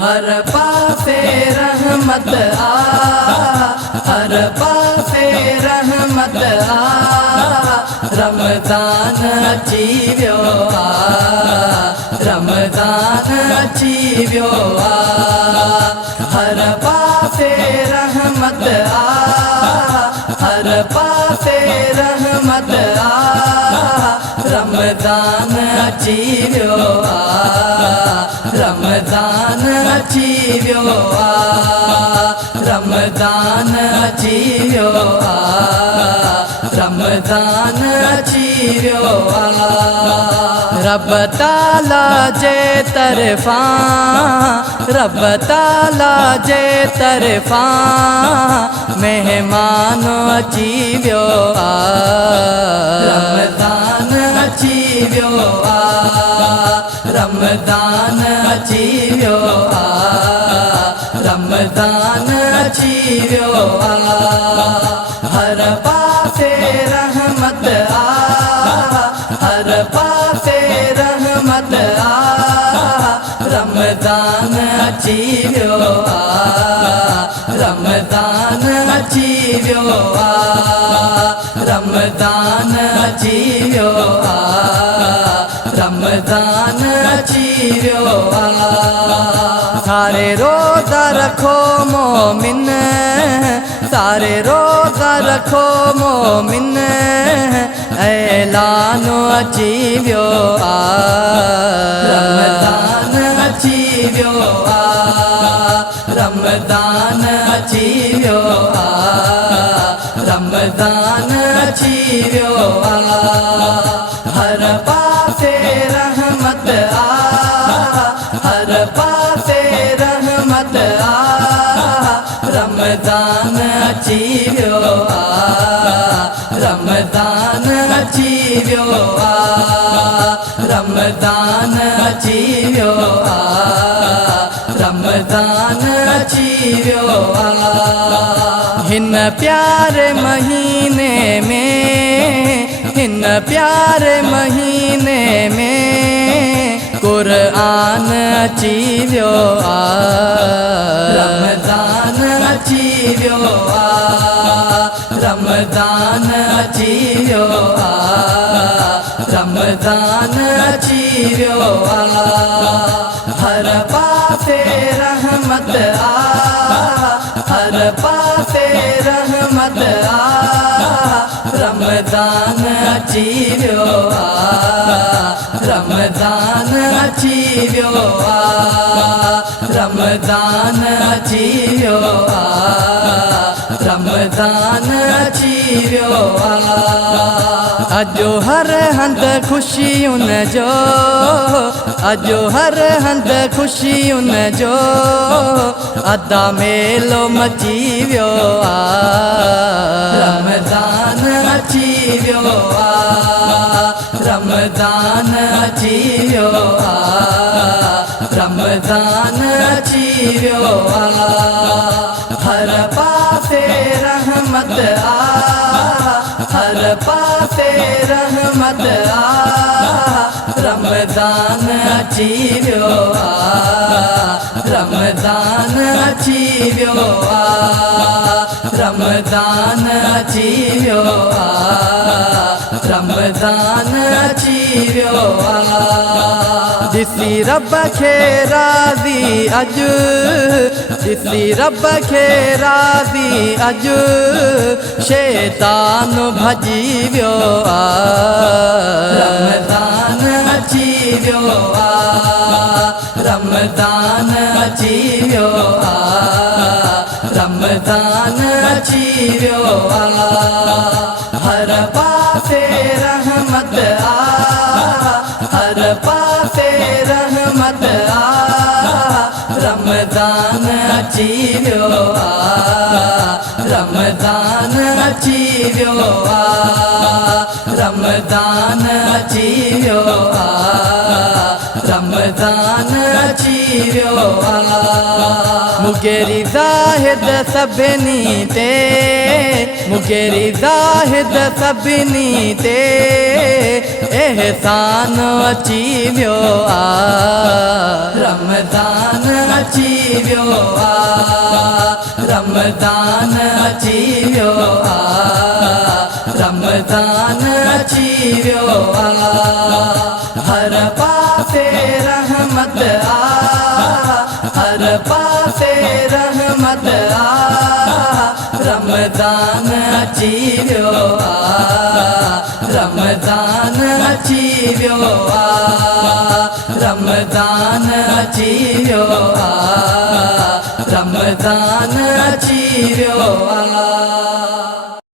हर पासे रहमत आ, हर पासे रहमत आ, रमज़ान अची वियो आ, रमज़ान अची वियो आ। हर पासे रहमत आ, हर पासे रहमत आ, रमज़ान अची वियो आ, रमज़ान अची वियो आ, रमज़ान अची वियो आ, रमज़ान अची वियो आ। रब ताला जे तरफां, रब ताला जे तरफां मेहमान अची वियो आ, रमज़ान अची वियो आ, रमज़ान अची वियो आ, रमज़ान अची वियो आ। हर पासे रहमत आ, हर पासे रहमत आ, रमज़ान अची वियो आ, रमज़ान अची वियो आ, रमज़ान अची वियो आ, रमज़ान अची वियो आ। सारे रोज़ा रखो मोमिन, सारे रोज़ा रखो मोमिन, ऐलान अची वियो आ, रमज़ान अची वियो आ, रमज़ान अची वियो आ, रमज़ान अची वियो आ। हर पासे रहमत आ, हर पासे रहमत आ, रमज़ान अची वियो आ, रमज़ान अची वियो आ, रमज़ान अची वियो आ, रमज़ान अची वियो आ। हिन प्यारे महीने में, हिन प्यारे महीने में कुरान अची वियो आ, रमज़ान अची वियो आ, रमज़ान अची वियो आ, रमज़ान अची वियो आ। हर पासे रहमत आ, हर पासे रहमत आ, रमज़ान अची वियो आ, रमज़ान अची वियो आ, रमज़ान अची वियो आ, रमज़ान अची वियो आ। अजो हर हंध खुशियुनि जो, अजो हर हंध खुशियुनि जो, अदा मेलो मची वियो आ, रमज़ान अची वियो आ, रमज़ान अची वियो आ, रमज़ान अची वियो आ। हर पासे रहमत आ, हर पासे रहमत आ, रमज़ान अची वियो आ, रमज़ान अची वियो आ, रमज़ान अची वियो आ, रमज़ान अची वियो आ। ॾिसी रब खे राज़ी अॼु, ॾिसी रब खे राज़ी अॼु, शैतान भॼी वियो आ, रमज़ान अची वियो आ, रमज़ान अची वियो आ, रमज़ान अची वियो आ। हर पासे रहमत आ, हर पासे रहमत आ, रमज़ान अची वियो आ, रमज़ान अची वियो आ, रमज़ान अची वियो आ, रमज़ान अची वियो आ। मुगेरी ज़ाहिद सभिनी ते, मुगेरी ज़ाहिद सभिनी ते, एहसान अची वियो आहे रमज़ान अची वियो आहे रमज़ान अची वियो आहे रमज़ान अची वियो आहे हर पासे रहमत आहे हर पासे रहमत आहे रमज़ान अची वियो आहे रमज़ान अची वियो आहे रमज़ान अची वियो आहे रमज़ान अची वियो आहे।